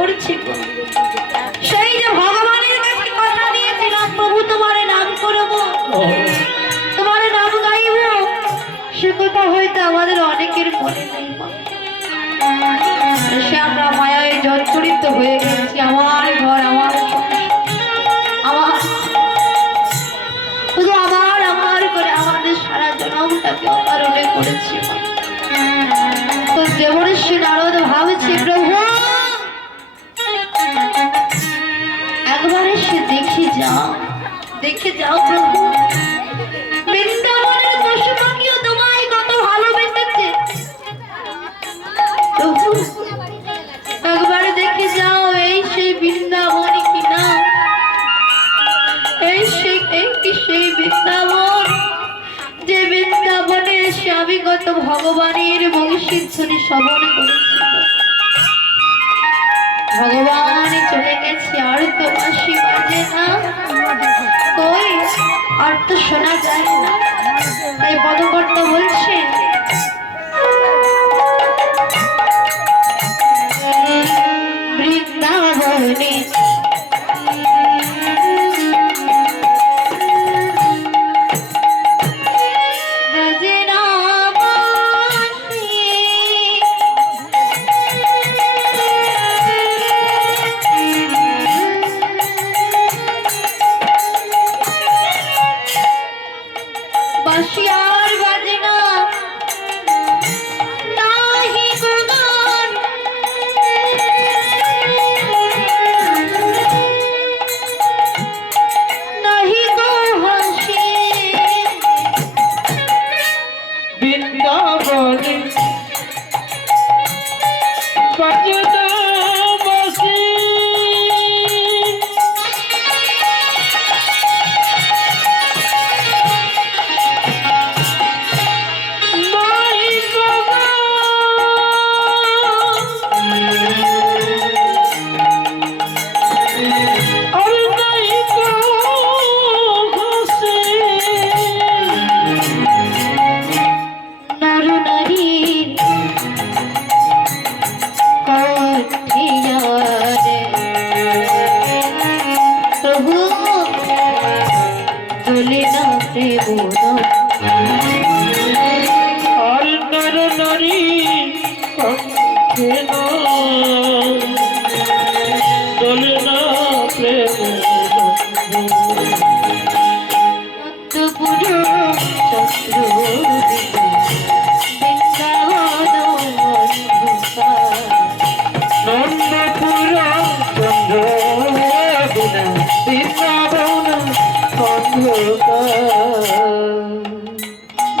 করছি। সেই যে ভগবানের কাছে কথা দিয়েছিলাম প্রভু তোমার নাম করব, তোমার নাম গাইব, সে কথা হয়তো আমাদের অনেকের মনে নেই। সে আমরা মায়ায় জর্জরিত হয়ে গেছি। আমার ঘর, আমার আমার শুধু আমার আমার করে আমাদের সারা জনমটাকে অকারণে করেছি। তো দেবর্ষি নারদ ভাবছে প্রভু একবার এসে দেখে যাও প্রভু, বৃন্দাবনের পশু পাখিও তোমায় কত ভালোবেসেছে। প্রভু একবার দেখে যাও, এই সেই বৃন্দাবন কিনা, এই সেই বৃন্দাবন যে বৃন্দাবনে স্বামীগত ভগবানের বংশীর ধ্বনি শ্রবণ করেছিল। ভগবান চলে গেছে, আর তো বাঁশি বাজে না, কই আর তো শোনা যায় না। তাই পদকর্ত বলছেন বৃন্দাবনে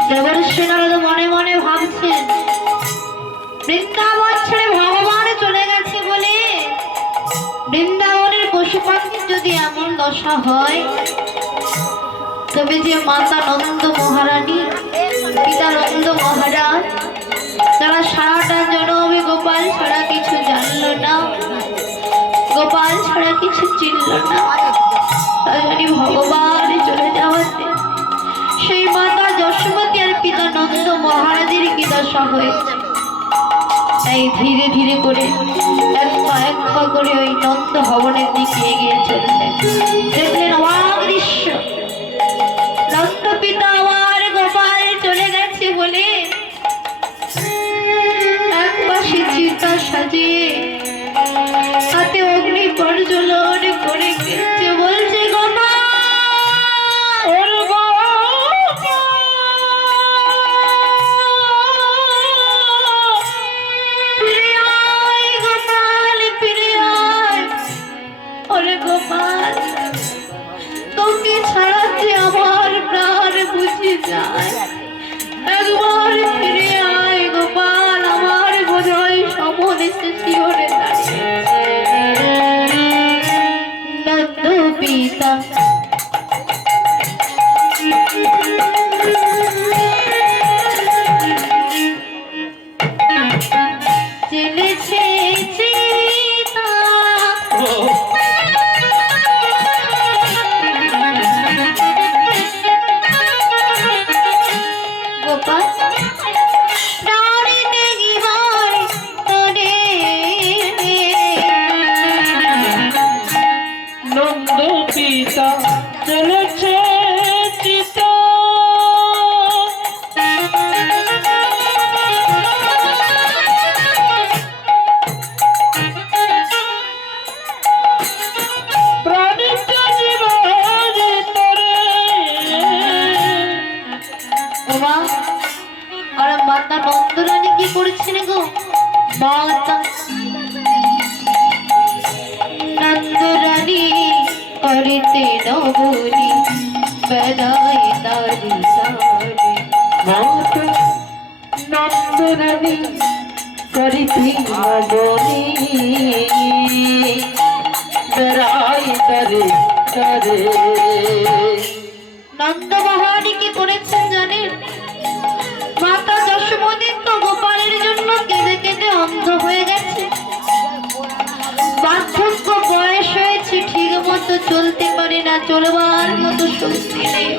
দেবর্ষি নারদ মনে মনে ভাবছেন বৃন্দাবন ছেড়ে ভগবান চলে গেছে বলে বৃন্দাবনের পশু পাখির যদি এমন দশা হয়, তবে যে মাতা নন্দ মহারানী, পিতা নন্দ মহারাজ, যারা সারাটা জনমে গোপাল ছাড়া কিছু জানলো না, গোপাল ছাড়া কিছু চিনল না, তাই ভগবান চলে যাওয়াতে সেই মাতা যশোমতী আর পিতা নন্দ মহারাজের কি দশা হয়েছে। তাই ধীরে ধীরে করে এক পা করে ওই নন্দ ভবনের দিকে এগিয়ে চললেন। দেখলেন অবাক দৃশ্য, নন্দ পিতা আমার গোপাল চলে গেছে বলে এক পাশে চিতা সাজিয়ে হাতে অগ্নি প্রজ্বলন করে গেছে, বলছে গোপাল গোপাল, তোকে ছাড়াতে আমার প্রাণ বুঝে যায়, একবার ফিরে আয় গোপাল, আমার বোধহয় সমন এসে শিহরে দাঁড়িয়ে। নন্দ পিতা চলেছে রানী করিতি মগনি বেড়াই করে করে। নন্দ মহারানী কি করেছেন জানেন? মাতা যশোমতী তো গোপালের জন্য কেঁদে কেঁদে অন্ধ হয়ে গেছে। বার্ধক্য বয়স হয়েছে, ঠিক মতো চলতে পারে না, চলবার মতো শক্তি নেই।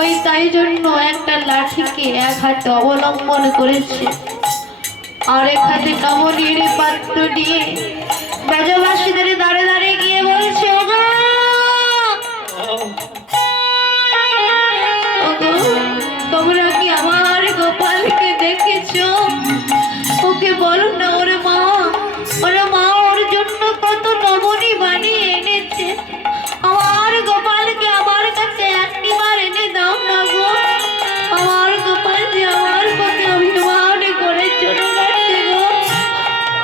ওই তাই জন্য একটা লাঠিকে এক হাতে অবলম্বন করেছে, আর এক হাতে কামড়ের পাত্র দিয়ে ব্রজবাসীদের দাঁড়ে দাঁড়িয়ে গিয়ে বলছে, ওগো ওগো, তোমরা কি আমার গোপালকে দেখেছো? ওকে বলো না, ওরে মা, ওরে মা, ওর জন্য কত নবনী বানিয়ে এনেছে। আমার গোপালকে আমার কাছে একটিবার এনে দাও না গো। আমার গোপাল যে আমার প্রতি অভিমান করে চলে গেছে গো।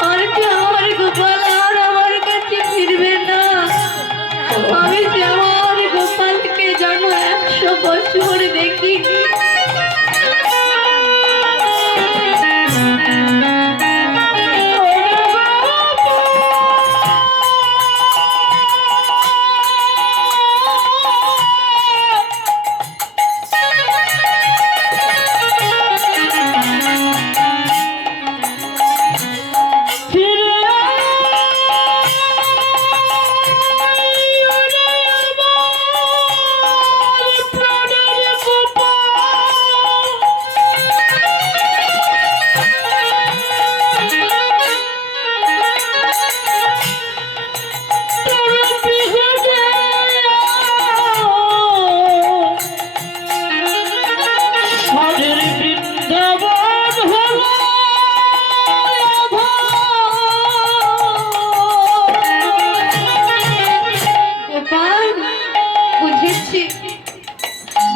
আর কি আমার গোপাল আর আমার কাছে ফিরবে না? আমি যে আমার গোপালকে জানো 100 বছর দেখিনি।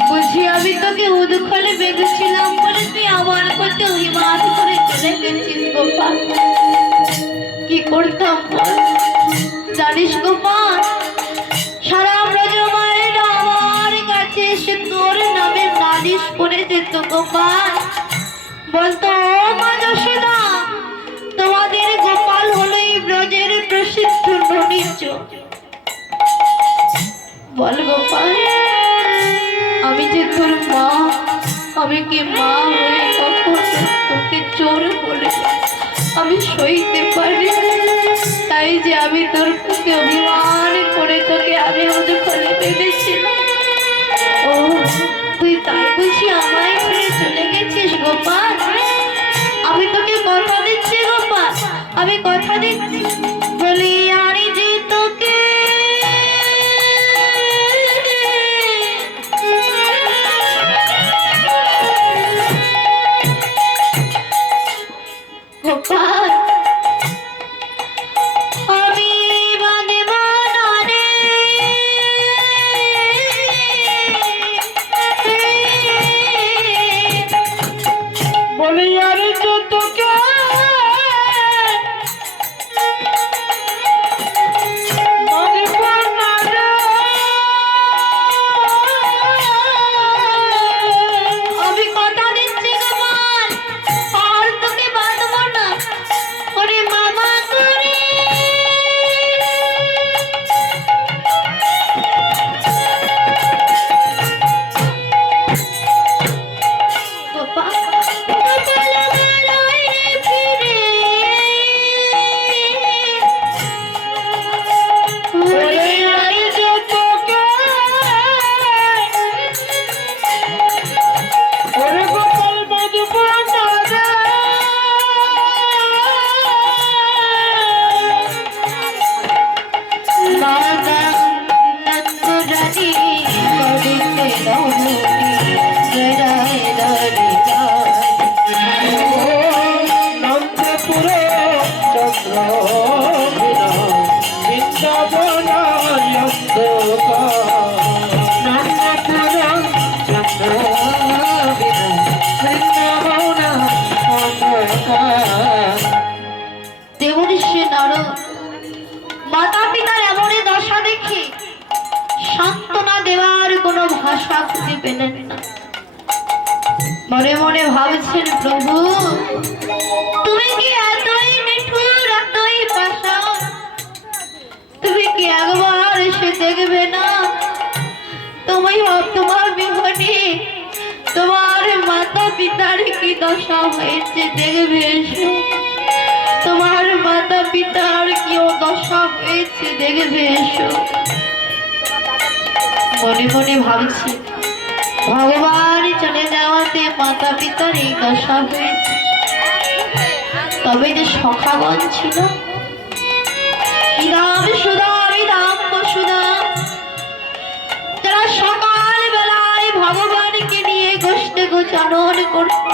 বুঝি আমি তোকে উদুখলে বেঁধেছিলাম বলে তুই আমার প্রতি অভিমান করে চলে গেছিস গোপাল। কি করতাম জানিস গোপাল? সারা ব্রজমায়ের আমার কাছে এসে তোর নামে নালিশ করে যেত গোপাল। বলতো, ও মা যশোদা, তোমাদের গোপাল হলো এই ব্রজের প্রসিদ্ধ ননীচ। বল গোপাল, আমি যে তোর মা, আমি কি মা হয়ে কখন তোকে চোর বলে আমি সইতে পারি? তাই যে আমি তোর প্রতি অভিমান করে তোকে আমি উদুখলে বেঁধেছিলাম। ও তুই তাই বুঝি আমায় ছেড়ে চলে গেছিস গোপাল? আমি তোকে কথা দিচ্ছি গোপাল, আমি কথা দিচ্ছি, বলি আনি যে তোকে গোপাল আমি বাঁধব না রে, বলি আরে তোকে আমি কথা দিচ্ছি গোপাল, আর তোকে বাঁধব না। ওরে মামা করে গোপাল গোপাল মালয় রে ফিরে, বলি আরে তোকে ওরে গোপাল বাঁধব না রে। দাদা নন্দরানী করিতে দমনী জড়ায় ধরে যায়। নন্দপুর চন্দ্র বৃন্দাবন নন্দপুর চন্দ্র বৃন্দাবন দেবঋষি নারদ মাতা পিতার এমনই দশা দেখে সান্ত্বনা দেওয়ার কোনো ভাষা খুঁজে পেলেন না। মনে মনে ভাবছেন, প্রভু তুমি কি এতই নিঠুর, এতই পাষাণ, তুমি কি একবার এসে দেখবে না তুমি তোমার বিহনে তোমার মাতা পিতার কি দশা হয়েছে, দেখবে এসো তোমার মাতা পিতার কি দশা হয়েছে, দেখবে এসো। মনে মনে ভাবছি ভগবান চলে যাওয়াতে মাতা পিতার এই দশা হয়েছে। তবে যে সখাগণ ছিল, রাম সুধা রাম বসুধা, যারা সকাল বেলায় ভগবানকে নিয়ে গোষ্ঠে গোচারণ করত,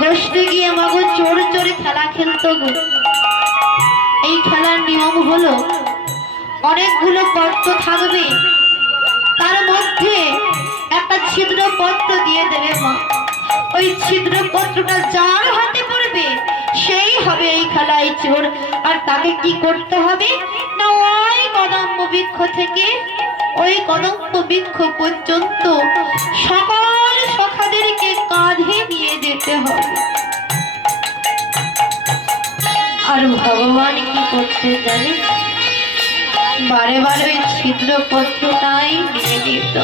গোষ্ঠে গিয়ে মাগো চোর চোর খেলা খেলত গো। এই খেলার নিয়ম হলো অনেকগুলো পত্র থাকবে, তার মধ্যে একটা ছিদ্র পত্র দিয়ে দেবে মা। ওই ছিদ্র পত্রটা যার হাতে পড়বে সেই হবে এই খেলায় চোর। আর তাকে কি করতে হবে না, ওই কদম্ব বৃক্ষ থেকে ওই কদম্ব বৃক্ষ পর্যন্ত সকল সখাদেরকে কাঁধে নিয়ে যেতে হবে। আর ভগবান কি করতে জানে, বারে বারে ওই ছিদ্র পত্রটাই নিয়ে নিত।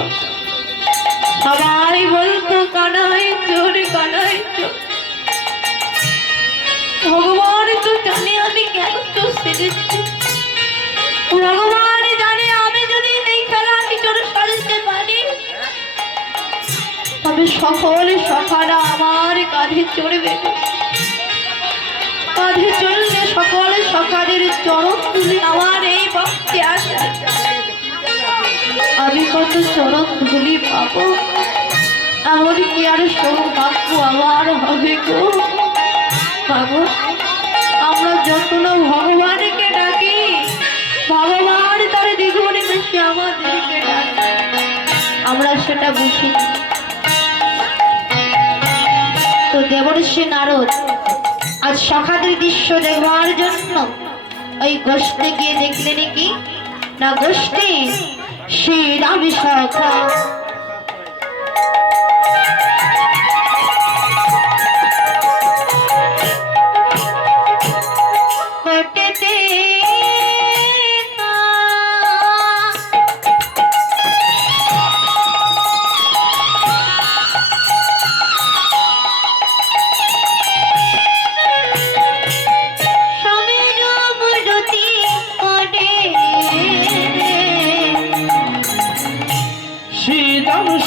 সবাই বলতো কানাই চোর, কানাই চোর। ভগবান তো জানে আমি কেন চোর সেজেছি, ভগবান জানে আমি যদি এই খেলায় চোর সাজতে পারি তবে সকল সখারা আমার কাঁধে চড়বে। কাঁধে চললে সকল সখাদের চরণ তুলে আমার এই ভক্তি আসবে, আমি কত চরণ ধুলি পাবো, এমন কি আর সৌভাগ্য আমার হবে গো। বাবু আমরা যত না ভগবানকে ডাকি, ভগবান তার দ্বিগুণ বেশি আমাদেরকে ডাকে, আমরা সেটা বুঝি। তো দেবর্ষি নারদ আজ সখাদের দৃশ্য দেখবার জন্য ওই গোষ্ঠে গিয়ে দেখলেন কি না, গোষ্ঠী শ্রীরাম সখা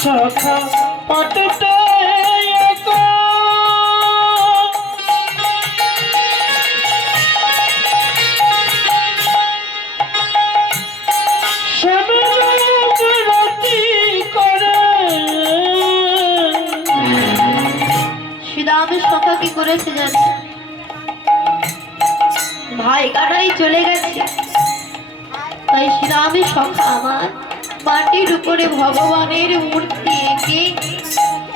সখা পটতে শ্রীরামের সখা কি করেছে জানে, ভাই কাটাই চলে গেছে, তাই শ্রীরামের সখা আমার মাটির উপরে ভগবানের মূর্তি এঁকে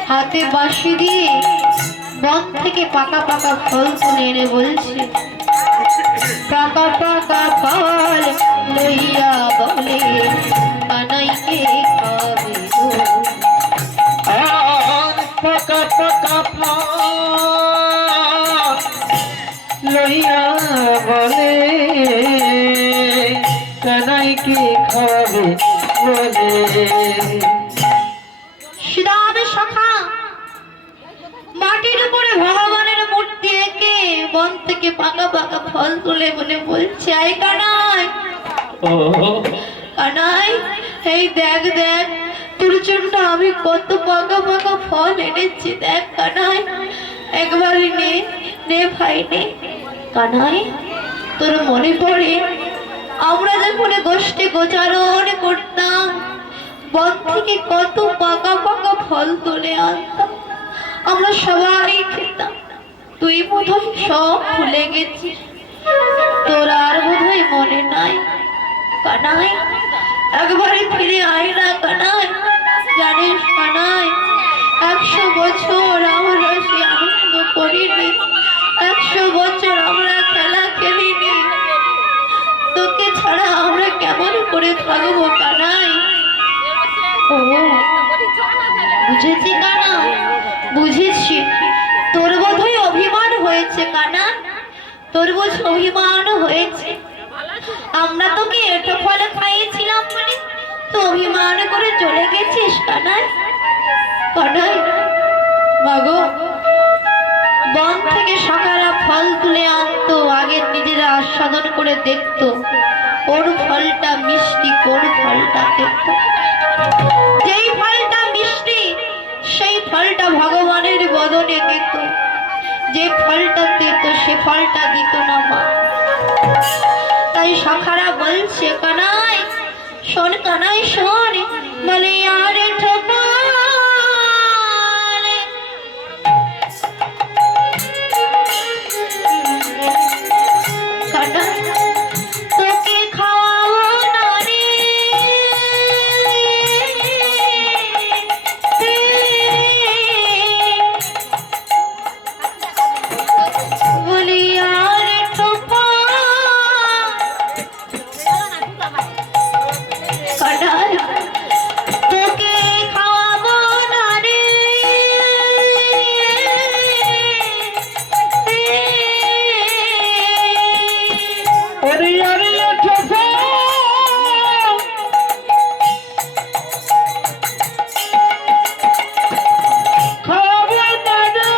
হাতে বাঁশি দিয়ে বন থেকে পাকা পাকা ফল তুলে এনে বলছে, পাকা পাকা ফল লইয়া বলে কানাইকে খাবে গো। পাকা পাকা ফল লইয়া বলে কানাইকে খাবে বলে। শ্রীরামের সখা মাটির উপরে ভগবানের মূর্তি এঁকে বন থেকে পাকা পাকা ফল তুলে বলে বলছে, আই কানাই, কানাই এই দেখ দেখ তোর জন্য আমি কত পাকা পাকা ফল এনেছি, দেখ কানাই একবার নে, নে ভাই নে। কানাই তোর মনে পড়ে আমরা যখন গোষ্ঠী গোচারণ করতাম বন থেকে কত পাকা পাকা ফল তুলে আনতাম, আমরা সবাই খেতাম, তুই বোধহয় সব ভুলে গেছিস, তোর আর বোধহয় মনে নাই। কানাই একবারে ফিরে আয় না কানাই, জানিস কানাই 100 বছর আমরা সে আনন্দ করিনি, 100 বছর আমরা খেলা খেলিনি, তোকে ছাড়া আমরা কেমন করে থাকবো কানাই। ও বুঝেছি কানাই, বুঝেছি তোর বোধহয় অভিমান হয়েছে কানা, তোর বোধ অভিমান হয়েছে। আমরা তোকে এটো ফল খাইয়েছিলাম বলে তো অভিমান করে চলে গেছিস কানাই। কানাই মাগো, বন থেকে সকালে ফল তুলে আনতো, আগে নিজেরা আস্বাদন করে দেখতো কোন ফলটা মিষ্টি কোন ফলটা তেতো। যেই ফলটা মিষ্টি সেই ফলটা ভগবানের বদনে দিত, যে ফলটা তেতো সে ফলটা দিত না মা। তাই সখারা বলছে কানাই শোন, কানাই শোন, বলে আর তোকে খাওয়াবো না রে, বলি আর ঠোপা কানাই তোকে খাওয়াবো না রে, ওরে আরে ঠোপা খাবো না রে,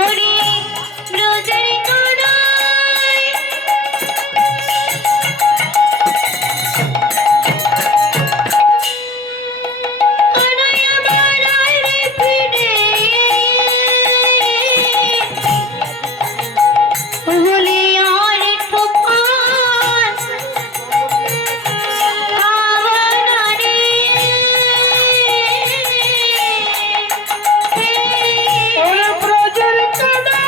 ওরে রোজের কানাই কানাই আমার আইরে ফিরে, বলি আর ঠোপা খাবো না রে, ওরে ব্রজের কানা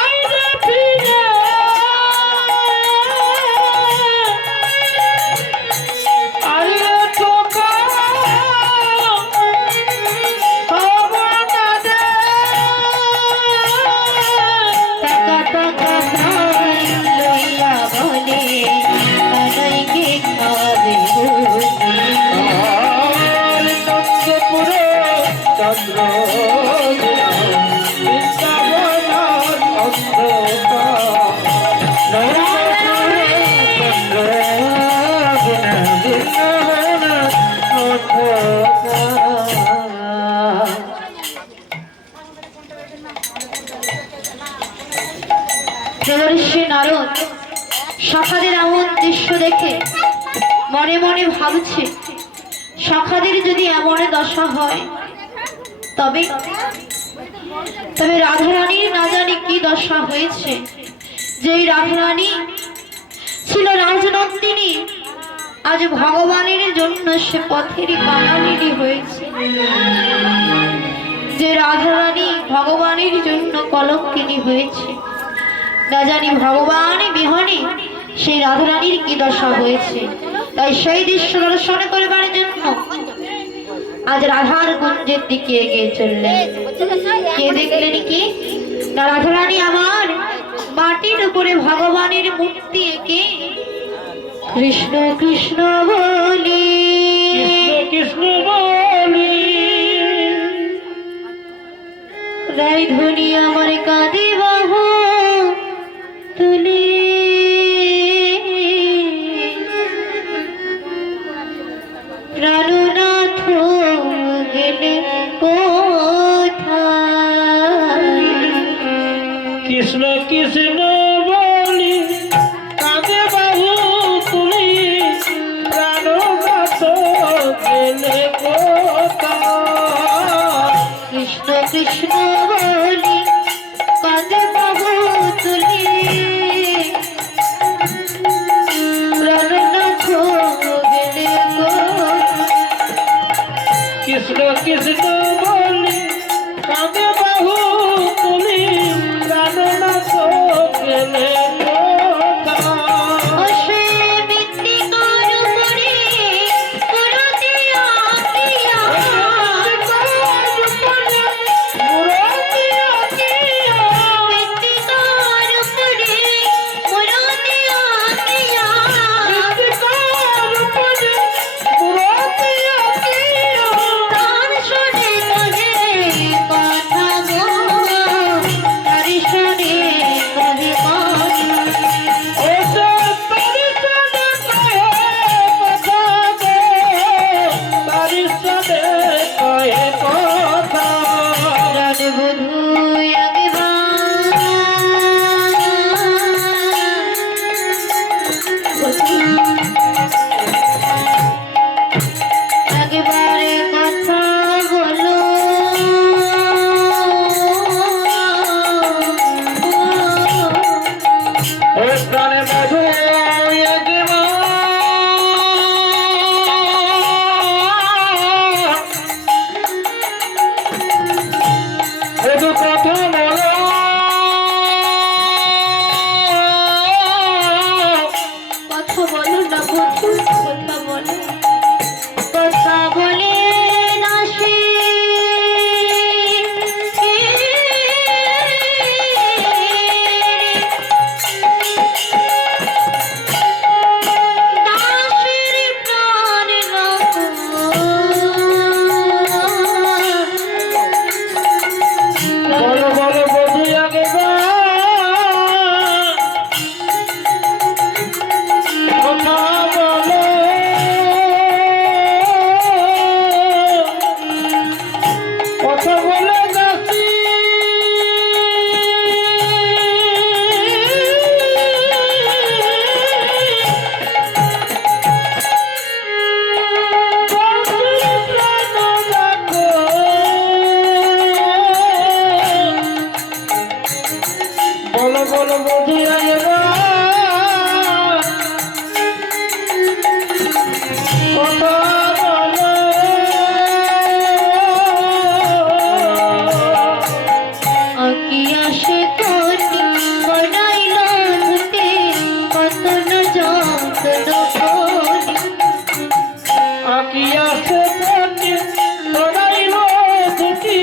আইরে ফিরে, আরে ঠোপা খাবো না রে, টাকা টাকা ভাই লইয়া বলে কানাইকে খাওয়াবে বলে। আর নন্দপুরে চন্দ্র বৃন্দাবনার অন্ধকার, নন্দপুরে চন্দ্র বৃন্দাবনার অন্ধকার। দেবর্ষি নারদ সখাদের এমন দৃশ্য দেখে মনে মনে ভাবছে সখাদের যদি এমন দশা হয় তবে তবে রাধারানীর না জানি কি দশা হয়েছে। যেই রাধারানী ছিল রাজনন্দিনী, আজ ভগবানের জন্য সে পথেরই কাঙালিনী হয়েছে। যে রাধারানী ভগবানের জন্য কলঙ্কিনী হয়েছে, না জানি ভগবান বিহনে সেই রাধারানীর কি দশা হয়েছে। তাই সেই দৃশ্য দর্শন করবার জন্য আজ রাধার কুঞ্জের দিকে এগিয়ে চললেন। কে দেখলেন কি না রাধারানী আমার মাটির উপরে ভগবানের মূর্তি এঁকে কৃষ্ণ কৃষ্ণ বলি, কৃষ্ণ বলি, রায় ধনি আমার কাঁদে বাহু তুলে, প্রাণনাথ গেলে কোথায়। কৃষ্ণ কৃষ্ণ বলি, কাঁদে বাহু তুলি, প্রাণনাথ গেলে কোথায়। কৃষ্ণ কৃষ্ণ বলি করি। আকি আছে পথে লড়াইল দুটি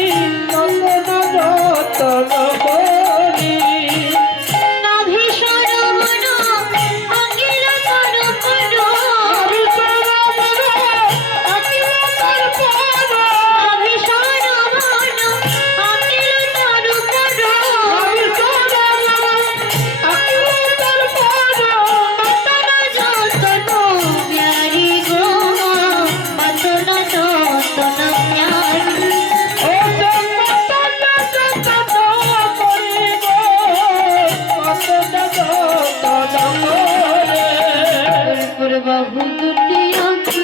নন্দন যতন করি। না ভীষণ মন আকিল তর পর, আমি তোরা মন আকিল তার পর, না ভীষণ মন আকিল তর পর, আমি তোরা মন আকিল তার পর। পাতন যতন প্যারি গো, পাতন যতন প্যারি। ও জগৎ যতন করিব, কত যতন করে। তোর বাহু দুটি আঁকি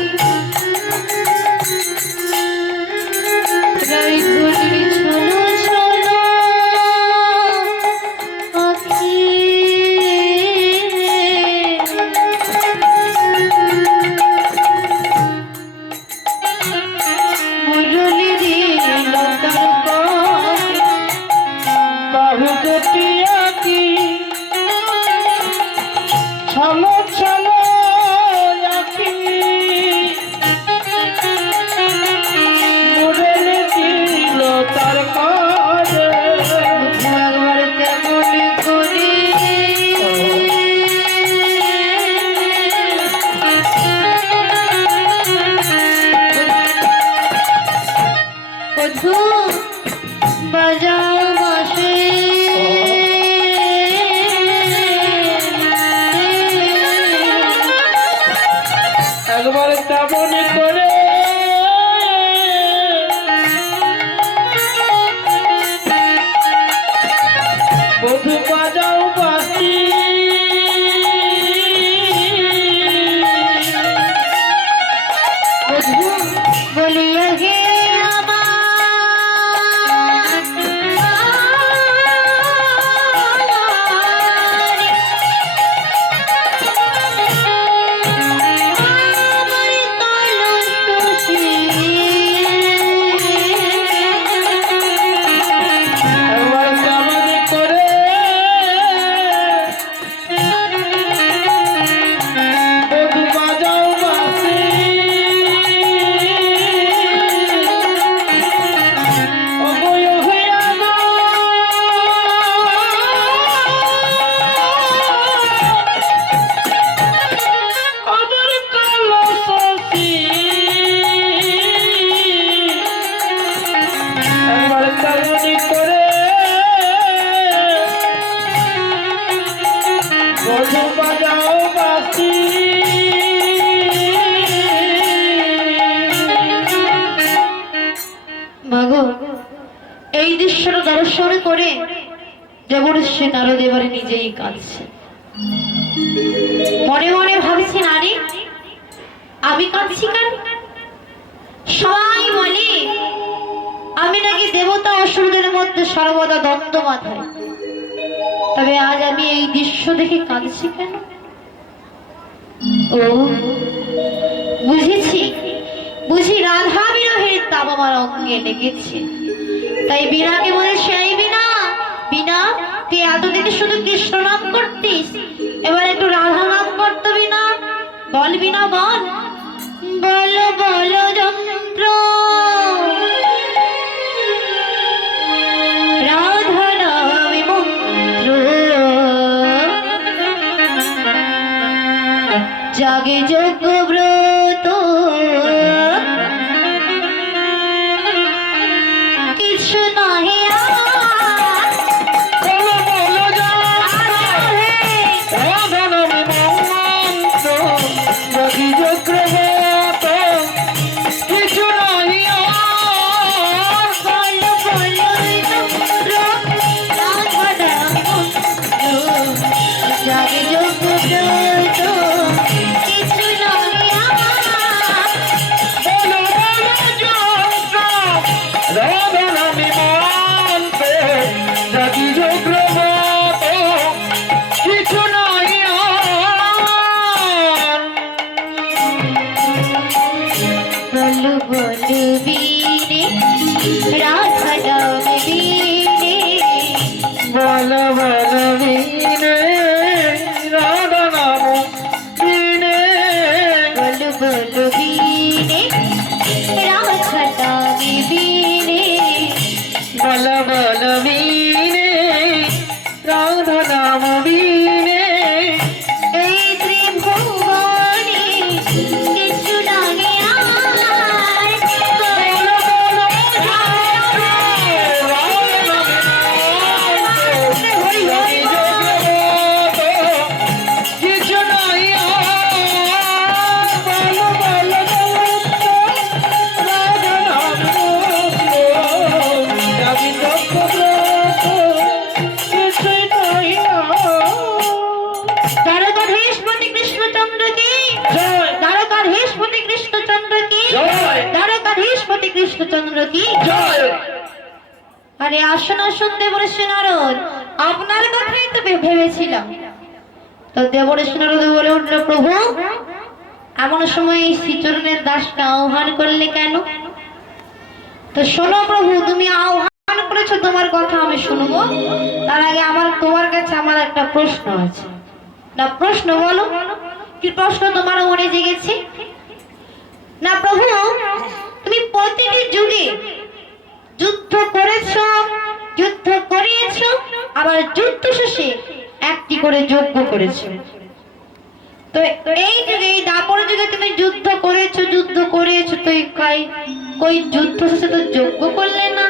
রাই ধরি ছলো ছলো আঁকি। মুরলি দিল তার পর, বাহু দুটি আঁকি ছলো ছলো আঁকি, মুরলি দিল তার কাজে। একবার কেমন করি বধূ বাজাও বাঁশি। একবার তেমন করে বধূ বাজাও বাঁশি। বধূ বলিয়া হে একবার তেমন করে বধূ বাজাও বাঁশি। অবয় হইয়া না আমার কলসি। একবার তেমনি করে বধূ বাজাও বাঁশি। মাগো এই দৃশ্যটা দর্শন করে দেবর্ষি নারদ এবারে নিজেই কাঁদছে। মনে মনে ভাবছি নারী আমি কাঁদছি কেন? সবাই বলে আমি নাকি দেবতা অসুরদের মধ্যে সর্বদা দ্বন্দ্ব মাথায়, তবে আজ আমি এই দৃশ্য দেখে কাঁদছি কেন? ও বুঝেছি, বুঝি রাধা বিরহের তাপ আমার অঙ্গে লেগেছে, তাই বীণাকে বলে সেই বীণা, বীণা তুই এতদিন শুধু কৃষ্ণ নাম করতিস, এবার একটু রাধা নাম করতো বীণা। বল বীণা বল, বল বল যন্ত্র রাধা নামে মন্ত্র, জাগে যোগ ব্রত কিছু নাহি আর। বলো বলো রাধা নামে মন্ত্র, যদি চক্রবর্ত কিছু নাহি আর। বল বল যন্ত্র রাধা নামে মন্ত্র, জাগে যোগ ব্রত কিছু নাহি আর। দ্বারকাধীশপতি কৃষ্ণচন্দ্র কি জয় দ্বারকাধীশপতি কৃষ্ণচন্দ্র কি জয় দ্বারকাধীশপতি কৃষ্ণচন্দ্র কি জয় আরে আসন আসন দেবর্ষি নারদ, আপনার কথাই তো ভেবেছিলাম। তো দেবর্ষি নারদ বলে উঠল, প্রভু এমন সময় এই শ্রীচরণের দাসকে আহ্বান করলে কেন? তো শোনো প্রভু, তুমি আহ্বান করেছো, তোমার কথা আমি শুনবো। তার আগে তোমার কাছে আমার একটা প্রশ্ন আছে। না প্রশ্ন বলো, কি প্রশ্ন তোমার মনে জেগেছে? না প্রভু, তুমি প্রতিটি যুগে যুদ্ধ করেছো, যুদ্ধ করিয়েছো, আবার যুদ্ধ শেষে একটি করে যজ্ঞ করেছো। তো এই যুগে, এই দাপর যুগে তুমি যুদ্ধ করেছো, তো কই যুদ্ধ শেষে তো যজ্ঞ করলে না?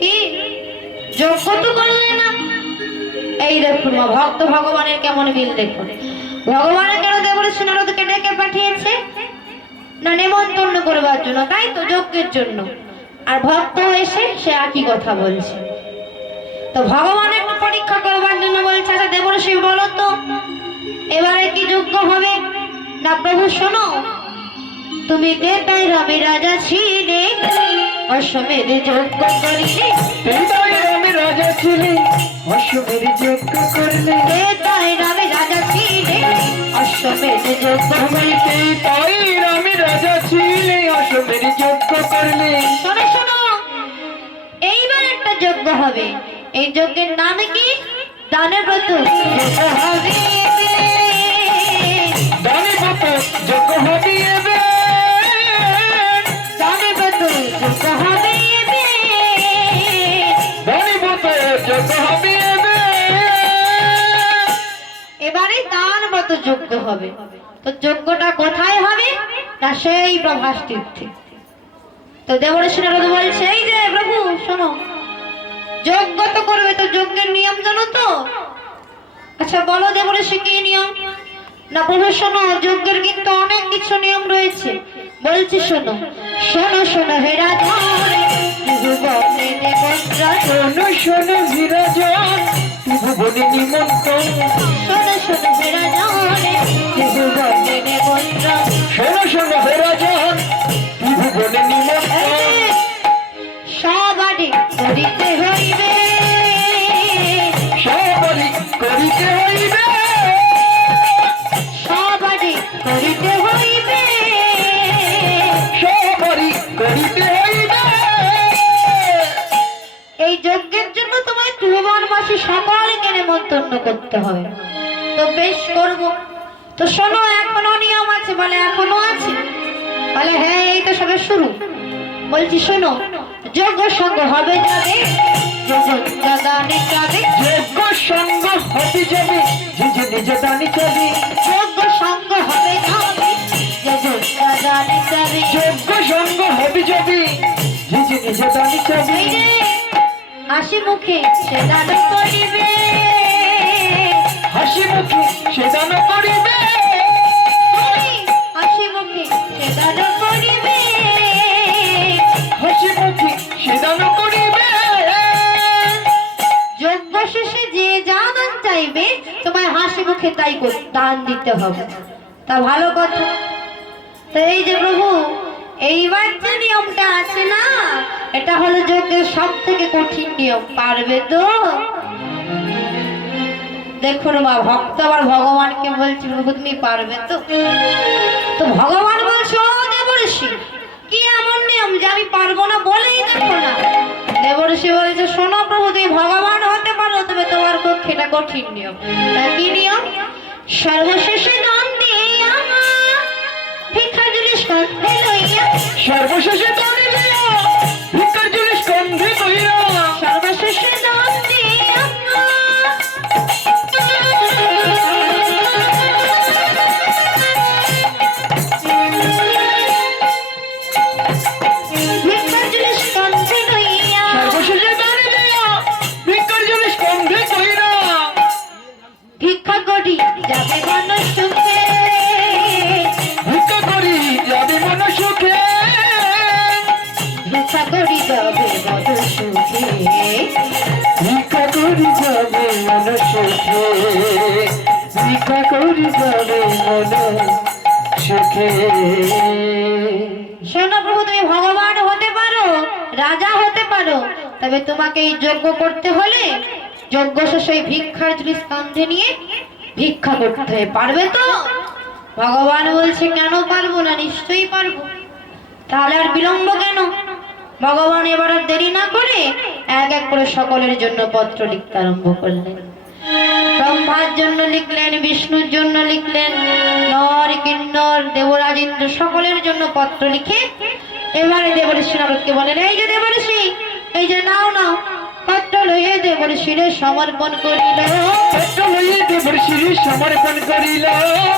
কি যজ্ঞ তো করলে না? এই দেখুন মা, ভক্ত ভগবানের কেমন মিল দেখুন। ভগবানের কেন দেবর্ষি নারদকে ডেকে পাঠিয়েছে? না নেমন্তন্ন করবার জন্য, তাই তো, যজ্ঞের জন্য। আর ভক্ত এসে সে একই কথা বলছে। তো ভগবান একটু পরীক্ষা করবার জন্য বলছে, আচ্ছা দেবর্ষি বলো তো এবারে কি যজ্ঞ হবে? না প্রভু শোনো, তুমি কে তাই রামে রাজা ছিলে, অশ্বমেধ যজ্ঞ করিলে। তাই রামে রাজা ছিলে, অশ্বমেধ যজ্ঞ করলে। কে তাই রামে রাজা ছিলে, অশ্বমেধ যজ্ঞ করিলে। তাই রামে রাজা ছিলে, অশ্বমেধ যজ্ঞ করলে। শোনো শোনো, এইবার একটা যজ্ঞ হবে। এই যজ্ঞের নাম কি? দানের ব্রত হবে। দানের ব্রত যজ্ঞ হবে এবে, দানের ব্রত যজ্ঞ হবে এবে। দানের ব্রত যজ্ঞ হবে এবে। এবারে দান ব্রত যজ্ঞ হবে। তো যজ্ঞটা কোথায় হবে? না সেই প্রভাস তীর্থে। তো দেবর্ষি নারদ বলছে, এই যে প্রভু শোনো, যজ্ঞ তো করবে, তো যজ্ঞের নিয়ম জানো তো? আচ্ছা বলো দেবর্ষি কি নিয়ম? না প্রভু শোনো, যজ্ঞের কিন্তু অনেক কিছু নিয়ম রয়েছে। বলছি শোনো, শোনো শোনো হে রাজন, শোনো শোনো বিরাজন, ত্রিভুবনে নিমন্ত্রণ। শোনো শোনো হে রাজন, শোনো শোনো বিরাজন, ত্রিভুবনে নিমন্ত্রণ। সবারে করিতে হইবে, সবারই করিতে হইবে, সবারে করিতে হইবে। সবারই করিতে হইবে। এই যজ্ঞের জন্য তোমায় ত্রিভুবনবাসী সকলকে নেমন্তন্ন করতে হবে। তো বেশ করব। তো শোনো, এখনো নিয়ম আছে? বলে এখনো আছে। বলে হ্যাঁ, এই তো সবে শুরু। বলছি শোনো, যজ্ঞ সঙ্গ হবে যাবে, যজ্ঞ দানে যাবে। যজ্ঞ সঙ্গ হতে যাবে, নিজ নিজ দানি চাবি। যজ্ঞ সঙ্গ হবে যাবে, যজ্ঞ দানে যাবে। যজ্ঞ সঙ্গ হবে যাবে, নিজ নিজ দানি চাবি। এই রে, হাসি মুখে সে দান করিবে, হাসি মুখে সে দান করিবে, হাসি মুখে সে দান করিবে। হাসি মুখে সে দান করিবে। যজ্ঞ শেষে যে যা দান চাইবে, তোমায় হাসি মুখে তাই দান দিতে হবে। তা ভালো কথা। তো এই যে প্রভু, এইবার যে নিয়মটা আছে না, এটা হলো যজ্ঞের সব থেকে কঠিন নিয়ম। পারবে তো? দেখুন মা, ভক্ত আবার ভগবানকে বলছে, প্রভু তুমি পারবে তো? তো ভগবান বলছে, ও দেবর্ষি, কি এমন নিয়ম যে আমি পারবো না? বলেই দেখো না। দেবর্ষি বলছে, শোনো প্রভু, তুমি ভগবান হতে পারো, তবে তোমার পক্ষে এটা কঠিন নিয়ম। তা কি নিয়ম? সর্বশেষে দান দিয়ে আমার ভিক্ষা জুলি স্কন্ধে লইয়া, সর্বশেষে দান লইয়া, ভিক্ষার জুলি স্কন্ধে লইয়া। সর্বশেষে দান দিয়ে আমার ভিক্ষা জুলি স্কন্ধে লইয়া, সর্বশেষে দান লইয়া, ভিক্ষার জুলি স্কন্ধে লইয়া। ভিক্ষা করি যাবে মানুষ সুখে, ভিক্ষা করি যাবে মন সুখে, ভিক্ষা করি যাবে মানুষ সুখে। ভিক্ষা করি যাবে মন সুখে। ভিক্ষা করি যাবে মনে সুখে। শোনো প্রভু, তুমি ভগবান হতে পারো, রাজা হতে পারো, তবে তোমাকে এই যজ্ঞ করতে হলে যজ্ঞ শেষে ভিক্ষার জিনিস কাঁধে নিয়ে ভিক্ষা করতে হবে। পারবে তো? ভগবান বলছে কেন পারবো না, নিশ্চয়ই পারবো। তাহলে আর বিলম্ব কেন? ভগবান এবার আর দেরি না করে এক এক করে সকলের জন্য পত্র লিখতে আরম্ভ করলেন। ব্রহ্মার জন্য লিখলেন, বিষ্ণুর জন্য লিখলেন, নর কিন্নর দেবরাজ ইন্দ্র সকলের জন্য পত্র লিখে এবারে দেবর্ষি নারদকে বলেন, এই যে দেবর্ষি, এই যে নাও নাও পত্র লইয়ে দেবর্ষিরে সমর্পণ করিল। পত্র লইয়ে দেবর্ষিরে সমর্পণ করিল।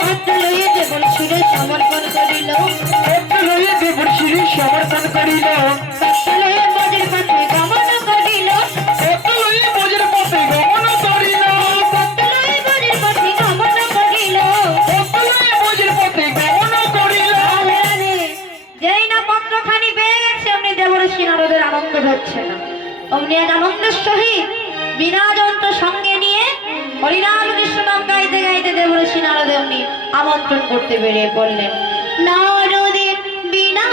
পত্র লইয়ে দেবর্ষিরে সমর্পণ করিল। পত্র লইয়ে দেবর্ষিরে সমর্পণ করিল। পত্র লইয়ে বজ্র পথে গমন করিল। পত্র লইয়ে বজ্র পথে গমন করিল। পত্র লইয়ে বজ্র পথে গমন করিল। পত্র লইয়ে বজ্র পথে গমন করিল। যেই না পত্রখানি পেয়ে গেছে অমনি দেবর্ষি নারদের আনন্দ হচ্ছে না। অমনি এক আনন্দের সহিত বিনা যন্ত্র সঙ্গে নিয়ে হরিনাম কৃষ্ণ নাম গাইতে গাইতে দেবর্ষি নারদ অমনি আমন্ত্রণ করতে বেরিয়ে পড়লেন। নারদে বিনা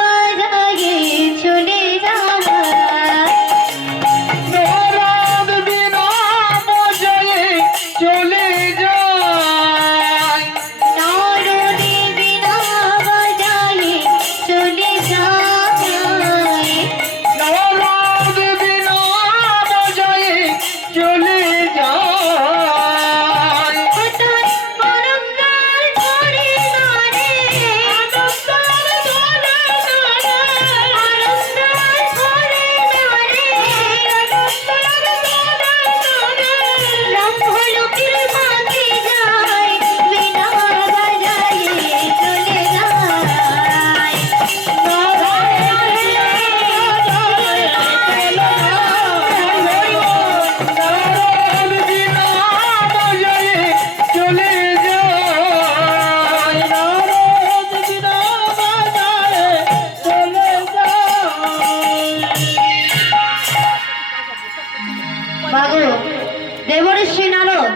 বাজায়ে চলে যাওয়া, নারদ বিনা বাজায়ে চলে যায়। নারদে বিনা বাজায়ে চলে যায়। নারদ বিনা বাজায়ে চলে যায়। হঠাৎ অলঙ্কার ধরে নারে, অলঙ্কার ধরে নারে, অলঙ্কার ধরে নারে, অলঙ্কার ধরে নারে, ব্রহ্মলোকের মাঝে যায়, বিনা বাজায়ে চলে যায়। নারদ বিনা বাজায়ে চলে যায়। নারদ বিনা বাজায়ে চলে যায়। বাবু দেবর্ষি নারদ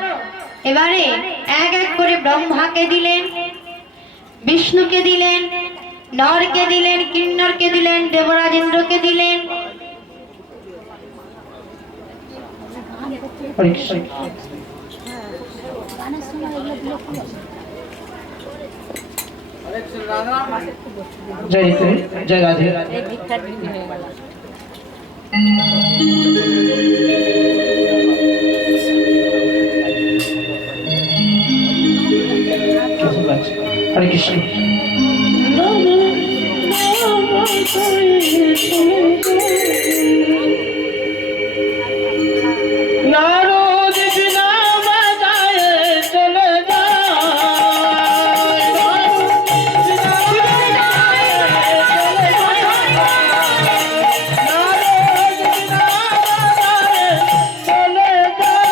এবারে এক এক করে ব্রহ্মাকে দিলেন, বিষ্ণুকে দিলেন, নরকে দিলেন, কিন্নরকে দিলেন, দেবরাজ ইন্দ্রকে দিলেন। জয় শ্রী জয় রাধে। হরে কৃষ্ণ। নারদ বিনা বাজায়ে চলে যায়। নারদ বিনা বাজায়ে চলে যায়।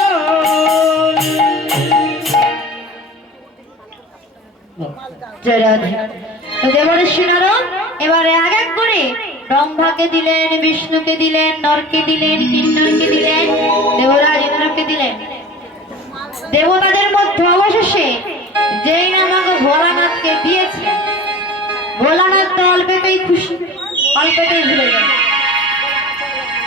জয় রাধে। তো দেবর্ষি নারদ এবারে এক এক করে ব্রহ্মাকে দিলেন, বিষ্ণুকে দিলেন, নরকে দিলেন, কিন্নরকে দিলেন, দেবরাজ ইন্দ্রকে দিলেন। দেবতাদের মধ্যে অবশেষে যেই আমাকে ভোলানাথকে দিয়েছে, ভোলানাথ তো অল্পেতেই খুশি, অল্পেতেই ভুলে যায়,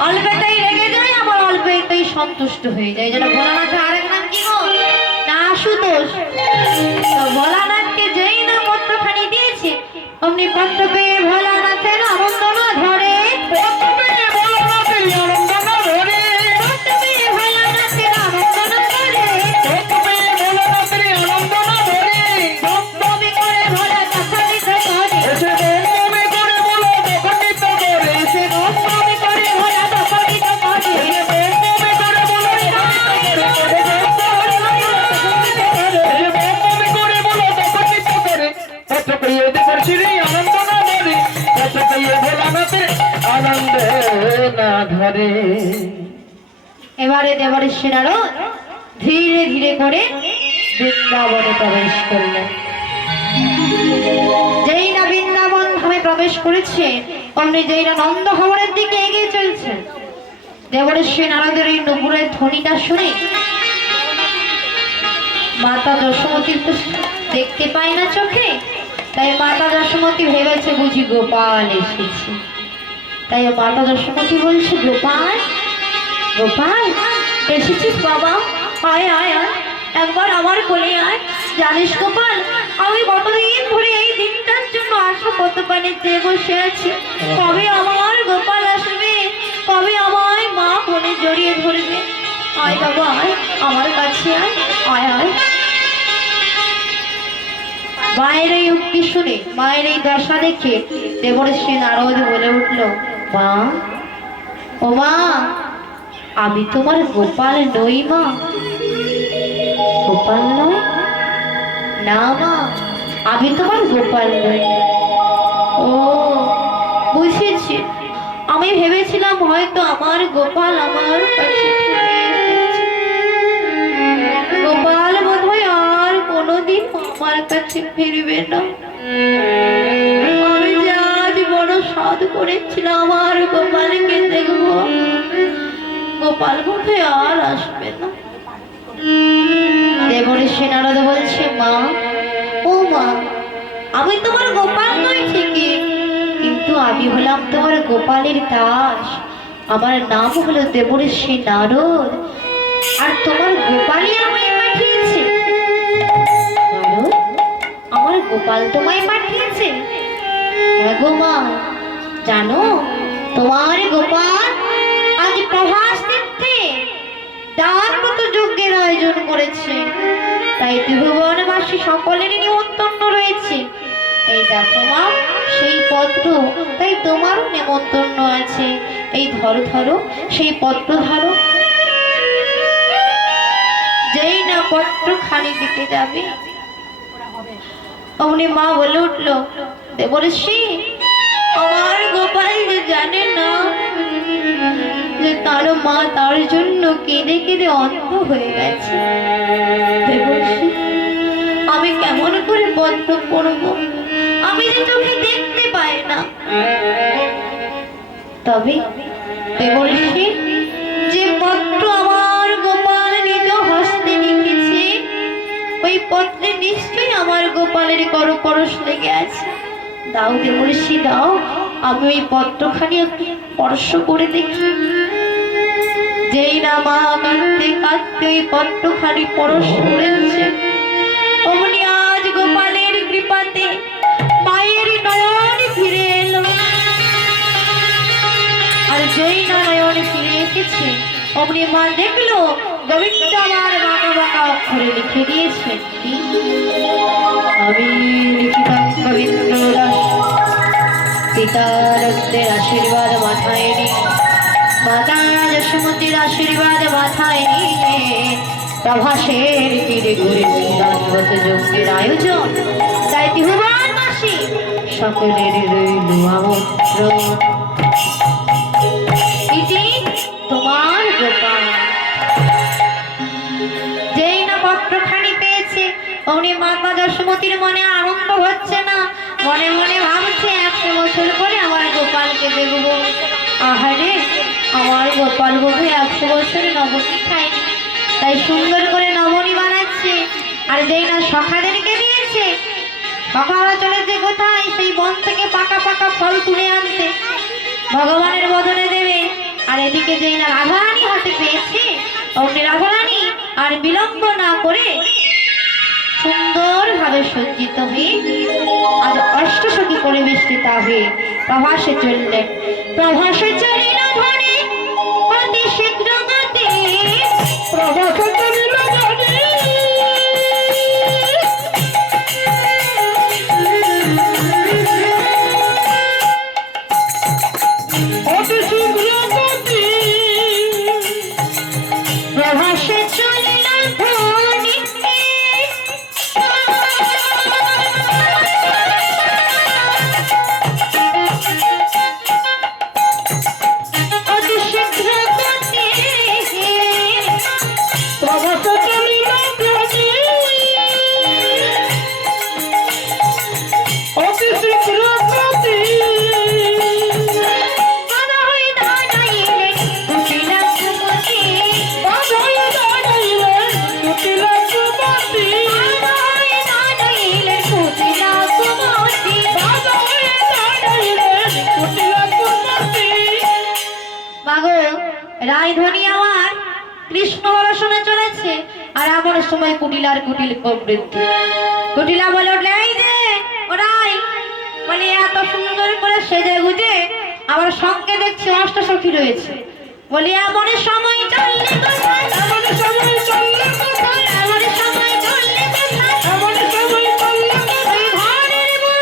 অল্পেতেই রেগে যায়, আবার অল্পেতেই সন্তুষ্ট হয়ে যায়। যেন ভোলানাথের আরেক নাম কি গো? না আশুতোষ। তো ভোলানাথকে যেই না পত্রখানি দিয়েছে অমনি পত্র পেয়ে ভোলানাথের আনন্দ না ধরে, পত্র পেয়ে ভোলানাথের আনন্দ না ধরে। পত্র পেয়ে ভোলানাথের আনন্দ না ধরে, পত্র পেয়ে ভোলানাথের আনন্দ না ধরে। বমি করে ভোলা তথাপিত করে, এসে বমি করে বলো তখনিত করে। সে বমি করে ভোলা তথাপিত করে, এসে বমি করে বলো তখনিত করে। এসে বমি করে বলো তখনিত করে। পত্র পেয়ে দেবর্ষিরে আনন্দ না ধরে। পত্র পেয়ে ভোলানাথের আনন্দ না ধরে। এবারে দেবর্ষি নারদ ধীরে ধীরে করে বৃন্দাবনে প্রবেশ করলেন। যেই না বৃন্দাবন ধামে প্রবেশ করেছে অমনি যেই না নন্দ ভবনের দিকে এগিয়ে চলছে। দেবর্ষি নারদের এই নুপুরের ধ্বনিটা শুনে মাতা যশোমতি তো দেখতে পাই না চোখে, তাই মাতা যশোমতি ভেবেছে বুঝি গোপাল এসেছে। তাই মাতা যশোমতি বলছে, গোপাল গোপাল এসেছিস বাবা, আয় আয় আয়, একবার আমার কোলে আয়। জানিস গোপাল, আমি কতদিন ধরে এই দিনটার জন্য আশা কত পানে চেয়ে বসে আছি। কবে আমার গোপাল আসবে, কবে আমায় মা কোলে জড়িয়ে ধরবে। আয় বাবা আয়, আমার কাছে আয়, আয় আয়। মায়ের এই উক্তি শুনে, মায়ের এই দশা দেখে দেবর্ষি নারদ বলে উঠল, মা ও মা, আমি তোমার গোপাল নই মা। গোপাল নয়? না মা, আমি তোমার গোপাল নই। ও বুঝেছি, আমি ভেবেছিলাম হয়তো আমার গোপাল আমার কাছে ফিরে এসেছে। গোপাল বোধহয় আর কোনোদিন আমার কাছে ফিরবে না। আমি যে আজ বড় সাধ করেছিলাম আমার গোপালকে দেখবো, গোপাল বোধহয় আর আসবে না। দেবর্ষি নারদ বলছে, মা ও মা, আমি তোমার গোপাল নই ঠিকই, কিন্তু আমি হলাম তোমার গোপালের দাস। আমার নাম হলো দেবর্ষি নারদ, আর তোমার গোপালই আমায় পাঠিয়েছে। নারদ, আমার গোপাল তোমায় পাঠিয়েছে? হ্যাঁ গো মা, জানো তোমার গোপাল আজ প্রভাস তীর্থে দান মতো যজ্ঞের আয়োজন করেছে, তাই ত্রিভুবনবাসী সকলেরই নিমন্ত্রণ রয়েছে। এই দেখো মা, সেই পত্র, তাই তোমারও নিমন্ত্রণ আছে। এই ধরো ধরো, সেই পত্র ধরো। যেই না পত্র খানি দিতে যাবে, অমনি মা বলে উঠল, দেবর্ষি, আমার গোপাল যে জানে না যে তার মা তার জন্য কেঁদে কেঁদে অন্ধ হয়ে গেছে। দেবর্ষি, আমি কেমন করে পত্র পড়ব, আমি যে চোখে দেখতে পাই না। তবে দেবর্ষি, যে পত্র আমার গোপাল নিজ হস্তে লিখেছে, ওই পত্রে নিশ্চয়ই আমার গোপালের করপরশ লেগে আছে। দাও দেবর্ষি দাও, আমি ওই পত্রখানি একটু স্পর্শ করে দেখি। যেই না মা কাঁদতে কাঁদতে ওই পত্রখানি পরশ করেছে, অমনি আজ গোপালের কৃপাতে মায়ের নয়ন ফিরে এলো। আর যেই না নয়ন ফিরে এসেছে, অমনি মা দেখলো গোবিন্দ আমার বাঁকা বাঁকা অক্ষরে লিখে দিয়েছে, আমি লিখিতাম গোবিন্দ দাস, পিতারত্বের আশীর্বাদ মাথায় নিয়ে, মাতা যশোমতির আশীর্বাদ মাথায় নিয়ে প্রভাসের তীরে করেছি দানবত যজ্ঞের আয়োজন। তাই ত্রিভুবনবাসী সকলের রইল আমন্ত্রণ। এটি তোমার গোপাল। যেই না পত্রখানি পেয়েছে, অমনি মাতা যশোমতির মনে আনন্দ হচ্ছে না, মনে মনে ভাবছে 100 বছর পরে আমার গোপালকে দেখবো। আহারে, আমার গোপাল বোধহয় 100 বছরে নবনী খায়নি, তাই সুন্দর করে নবনী বানাচ্ছে। আর যেই না সখাদেরকে দিয়েছে, সখারা চলেছে কোথায়, সেই বন থেকে পাকা পাকা ফল তুলে আনতে ভগবানের বদনে দেবে। আর এদিকে যেই না রাধারানী হাতে পেয়েছে, অমনি রাধারানী আর বিলম্ব না করে সুন্দরভাবে সজ্জিত হয়ে আজ অষ্টসখী পরিবেষ্টিত হয়ে প্রভাসে চললেন। প্রভাসে চলিল ধনে অতি শীঘ্র গতি, প্রভাসে চলিল ধনে অতি শীঘ্র গতি, প্রভাসে চলিল ধনে রাই ধ্বনি আমার কৃষ্ণ শুনে চলেছে, আর এমন সময় কুটিলার কুটিল প্রবৃত্তি। কুটিলা বলে উঠলে, এই যে ওরাই বলে এত সুন্দর করে সেজে গুজে আমার সঙ্গে দেখছি অষ্টসখী রয়েছে, বলি এমন সময় চললে কোথায়, এমন সময় চললে কোথায়, এমন সময় চললে কোথায়, এমন সময় চললে কোথায়, ঘরের বউ।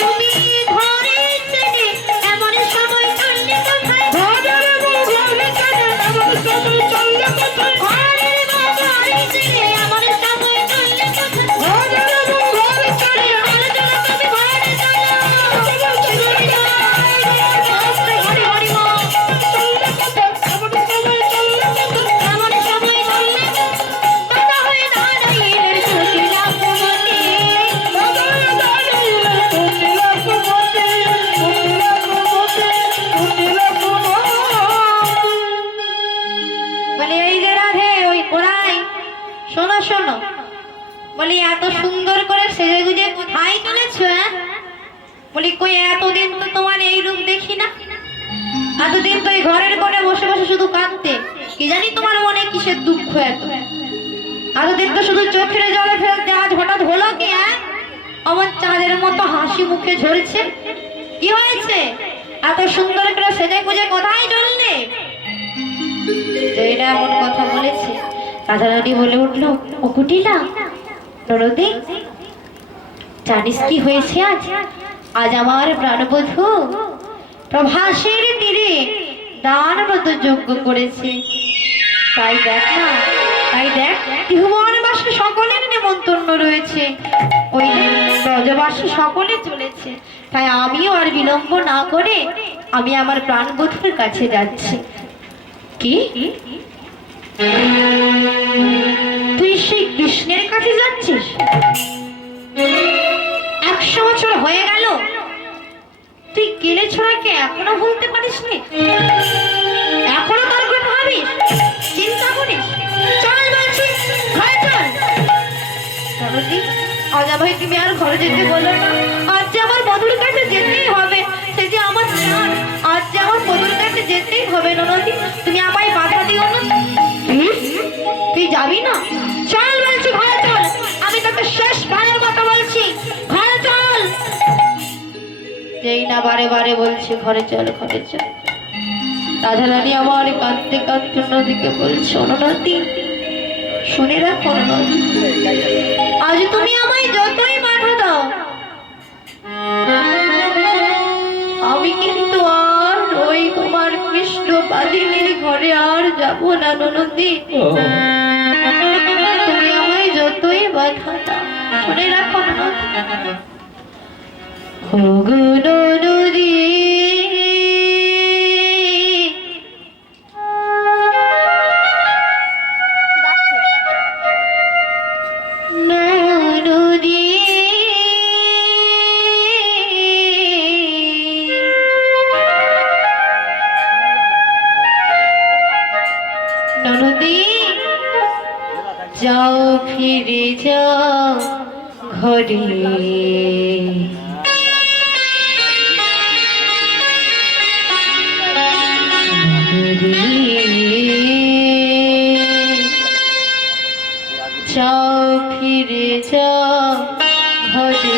তুমি ঘরে ছেড়ে এমন সময় চললে কোথায়, ঘরের বউ ঘরে ছেড়ে এমন সময় চললে কোথায়, ঘরের বউ ঘরে ছেড়ে এমন সময় চললে কোথায়, ঘরের বউ ঘরে ছেড়ে এমন সময় তুমি ঘরে চলো, হরি হরি বল, চললে কোথায়, এমন সময় চললে কোথায়, এমন সময় চললে দাদা হয়ে দাঁড়াইলেন কুটিলা কুমতি, দাদা হয়ে দাঁড়াইলেন কুটিলা কুমতি, কুটিলা কুমতি, কুটিলা কুমতি। বলে এই যে রাধে ওই কোরাই, শোনো শোনো, বলি এত সুন্দর করে সেজে গুজে কোথায় চলেছ? বলি কই এতদিন তো তোমার এই রূপ দেখি না, এতদিন তো এই ঘরের কোণে বসে বসে শুধু কাঁদতে, কি জানি তোমার মনে কিসের দুঃখ এত, এতদিন তো শুধু চোখের জলে ফেলতে, আজ হঠাৎ হলো কি? আমার চাঁদের মতো হাসি মুখে ঝরছে, কি হয়েছে? এত সুন্দর করে সেজে গুজে কোথায় চললে? এরা এমন কথা বলেছে, রাধারানী বলে উঠলো, ও কুটিলা নরদে, জানিস কি হয়েছে আজ? আজ আমার প্রাণবধূ প্রভাসের তীরে দানব্রত যজ্ঞ করেছে, তাই দেখ না, তাই দেখ ত্রিভুবনবাসী সকলের নেমন্তন্ন রয়েছে, ওই ব্রজবাসী সকলে চলেছে, তাই আমিও আর বিলম্ব না করে আমি আমার প্রাণবধূর কাছে যাচ্ছি। কি তুই সেই কৃষ্ণের কাছে যাচ্ছিস? 100 বছর হয়ে গেল, তুই কেলে ছড়াকে এখনো ভুলতে পারিস নি? এখনো তার কথা ভাবিস, চিন্তা করিস? চল বলছি, ঘরে চল। সরস্বতী, আজ ভাই তুমি আর ঘরে যেতে বলো না, আজ যে আমার মধুর কাছে যেতেই হবে, সে যে আমার প্রাণ, আজ যে আমার মধুর কাছে যেতেই হবে। ননদী, তুমি আমায় বাধা দিও না। তুই যাবি না? চল বলছি, ঘরে চল, আমি তোকে শেষবারের মতো বলছি, ঘরে চল। যেই না বারে বারে বলছি ঘরে চল, ঘরে চল, রাধারানী আমার কাঁদতে কাঁদতে নদীকে বলছে, নদী শুনে রাখো নদী, আজ তুমি আমায় যতই বাধা দাও, আমি কিন্তু আর ওই তোমার কৃষ্ণ বাদিনীর ঘরে আর যাব না ননদী। তুমি আমায় যতই বাধা দাও, শুনে রাখো ননদী। নদী যাও ফিরে যাও ঘরে, যাও ফিরে যাও ঘরে,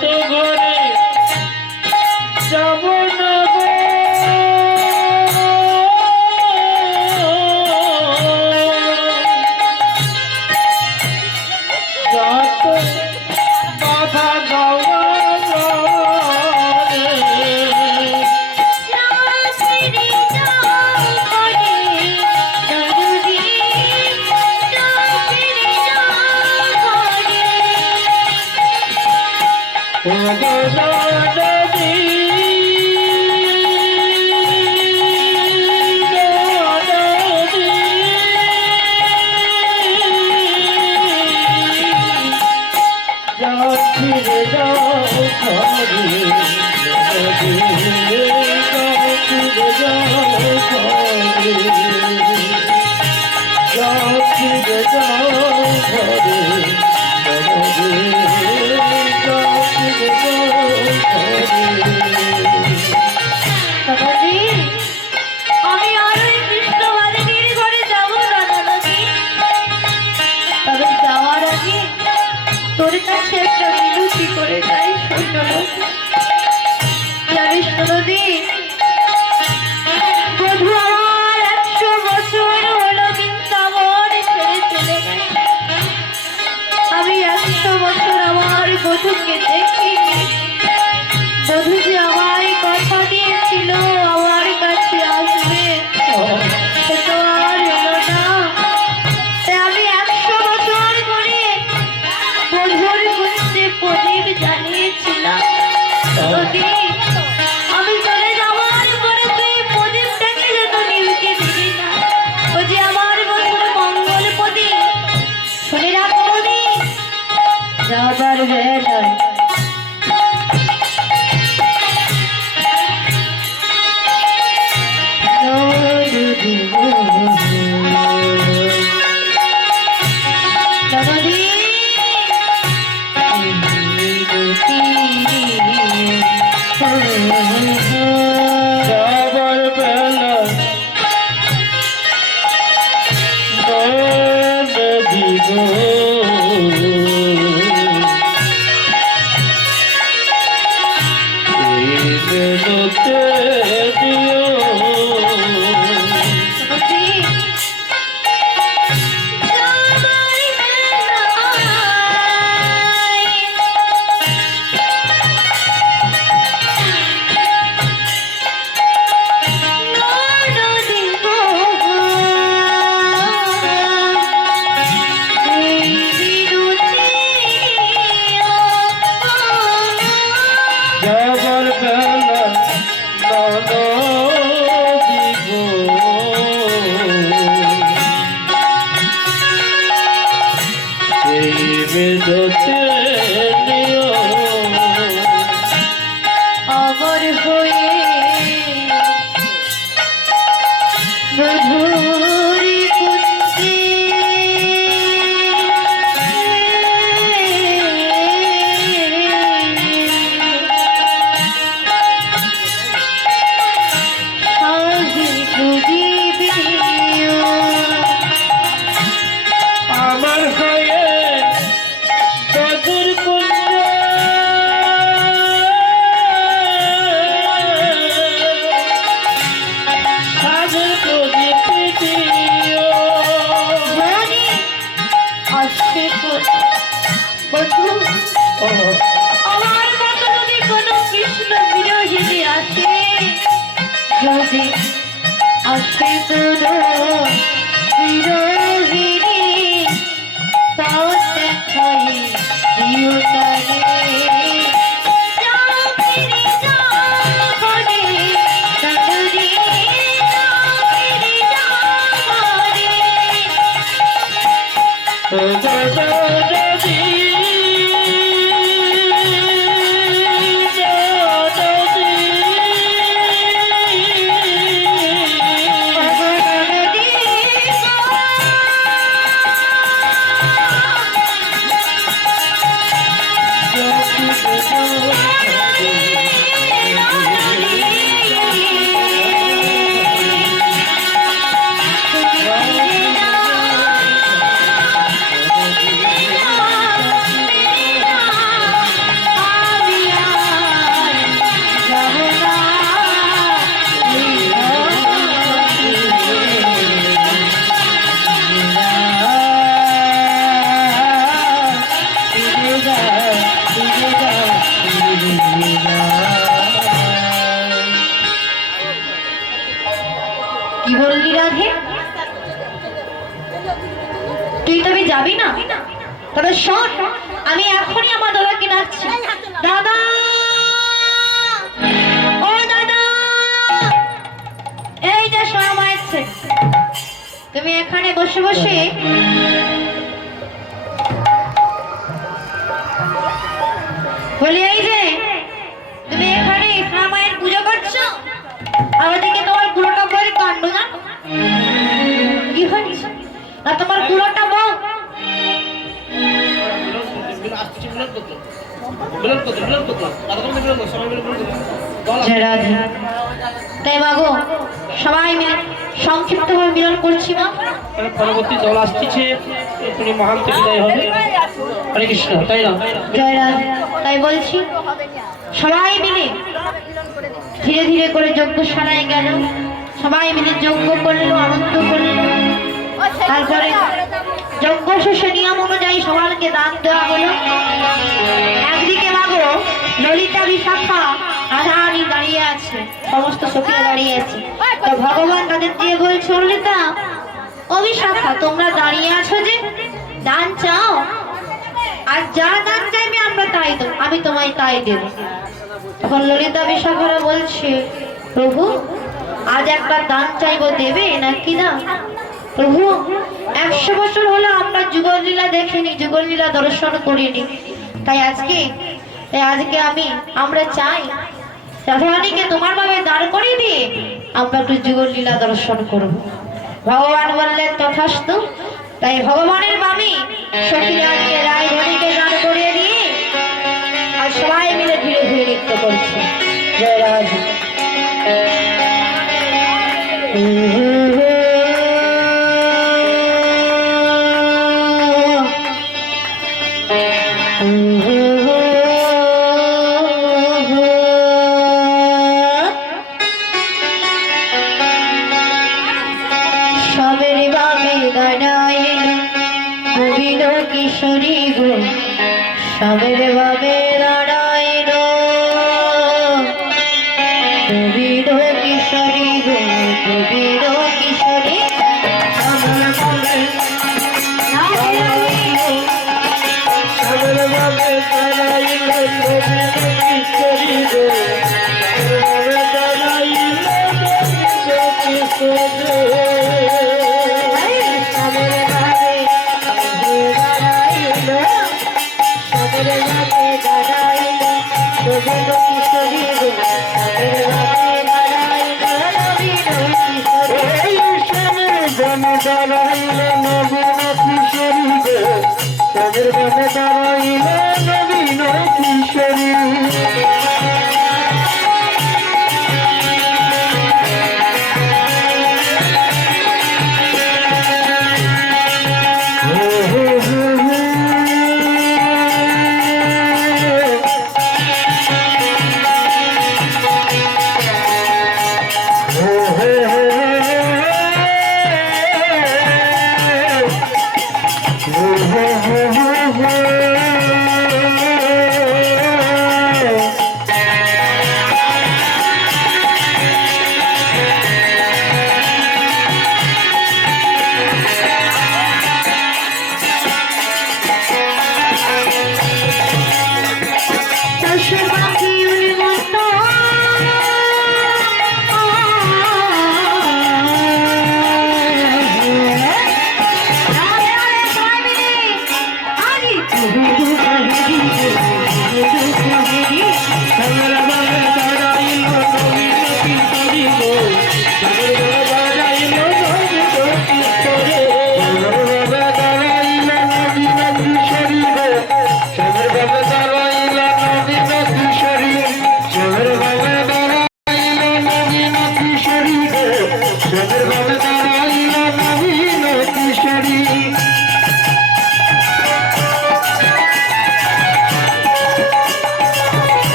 তো ঘরে যাব না গো। যত বাধা দেওয়া ফিরে যাও ঘরে, ফিরে যাও ঘরে, যাও ফিরে যাও ঘরে, যাও ফিরে যাও ঘরে। দাদাজি, আমি আর ওই কৃষ্ণবালিনীর ঘরে যাব না দাদাজি। তবে যাওয়ার আগে তোর কাছে একটা মিনতি করে যাই। জানিস দাদাজি, বধূ আমার 100 বছর হলো বৃন্দাবন ছেড়ে চলে গেছে। আমি 100 বছর আমার বধূকে দেখিনি। বধূ যে আমায় কথা দিয়েছিল আমার কাছে আসবে, সে তো আর এলো না। তাই আমি 100 বছর ধরে বধূর গুণে প্রদীপ জ্বালিয়েছিলাম। যদি আমি চলে যাওয়ার পরে তুই প্রদীপটাকে যেন নিভিয়ে দিবি না। ও যে আমার বধূর মঙ্গল প্রদীপ। শুনে রাখো বৌদি, যাবার বেলায় যাবার বেলা দিব মেলোতে দিও যাবার বেলা দিব এই বেদতে নিও আমার হয়ে মধুরি কুঞ্জে সাজে প্রদীপ আমার হয়ে মধুর কুঞ্জ সাজের প্রদীপ দিও মনে আসে বধু। আমার মতো যদি কোনো কৃষ্ণ বিরোহিনী আছে, যদি আসে তোর বিরোহিনী, তাও দেখাই দিও তারে। যাও ফিরে যাও ঘরে, দাদুরি, যাও ফিরে যাও ঘরে। কি বললি রাধে? তুই তবে যাবি না? তবে শোন, আমি এখনই আমার দাদাকে ডাকছি। দাদা, ও দাদা, এই যে সময় আছে, তুমি এখানে বসে বসে বলি, এই যে তুমি এখানে মায়ের পুজো করছো, আর ওদিকে তোমার পুরোটা বই কাণ্ড না কি হয়েছে? না তোমার পুরোটা বউ তাই বাবু সবাই মিলে সংক্ষিপ্ত ভাবে মিলন করছি। মা পরবর্তী দল আসতেছে, তুমি মহান বিদায় হবে। হরে কৃষ্ণ, তাই না? জয় রাধে। তাই বলছি সবাই মিলে ধীরে ধীরে করে যজ্ঞশালায় গেল, সবাই মিলে যজ্ঞ করলো, আনন্দ করলো। তারপরে যজ্ঞ শেষে নিয়ম অনুযায়ী সবাইকে দান দেওয়া হলো। একদিকে মাগো ললিতা বিশাখা রাধারানী দাঁড়িয়ে আছে, সমস্ত সখীরা দাঁড়িয়ে আছে। তো ভগবান তাদের দিয়ে বলছে, ললিতা ও বিশাখা, তোমরা দাঁড়িয়ে আছো যে, দান চাও? আর যা দান চাইবে আমরা তাই দেব, আমি তোমায় তাই দেব। তখন ললিতা বিশাখারা বলছে, প্রভু আজ একটা দান চাইবো, দেবে নাকি না? প্রভু 100 বছর হলো আমরা যুগল লীলা দেখিনি, যুগল লীলা দর্শন করিনি, তাই আজকে আমরা চাই রাধারানীকে তোমার ভাবে দাঁড় করিয়ে দিয়ে আমরা একটু যুগল লীলা দর্শন করব। ভগবান বললেন তথাস্তু। তাই ভগবানের বামে সখীরাজকে রায়ধনীকে দাঁড় করিয়ে দিয়ে আর সবাই মিলে ধীরে ধীরে নৃত্য করছে। জয় রাধে। কিশোরী গো সবের বাবে নারায়ণ, কবির কিশোরী গো কবির কিশোরী সবের বাবে নারায়ণ, সবের বাবে নারায়ণ, কবির কিশোরী গো সবের বাবে নারায়ণ, কিশোরী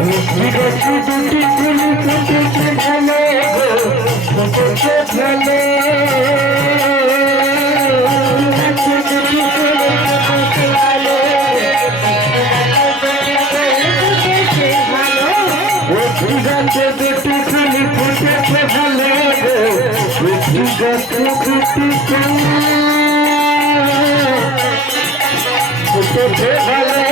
ঠিক আছে দুটি ফুল ফুটেছে ভালো গো ফুটেছে ভালো ঠিক আছে দুটি ফুল ফুটেছে ভালো গো ঠিক আছে ফুটেছে ফুটেছে ভালো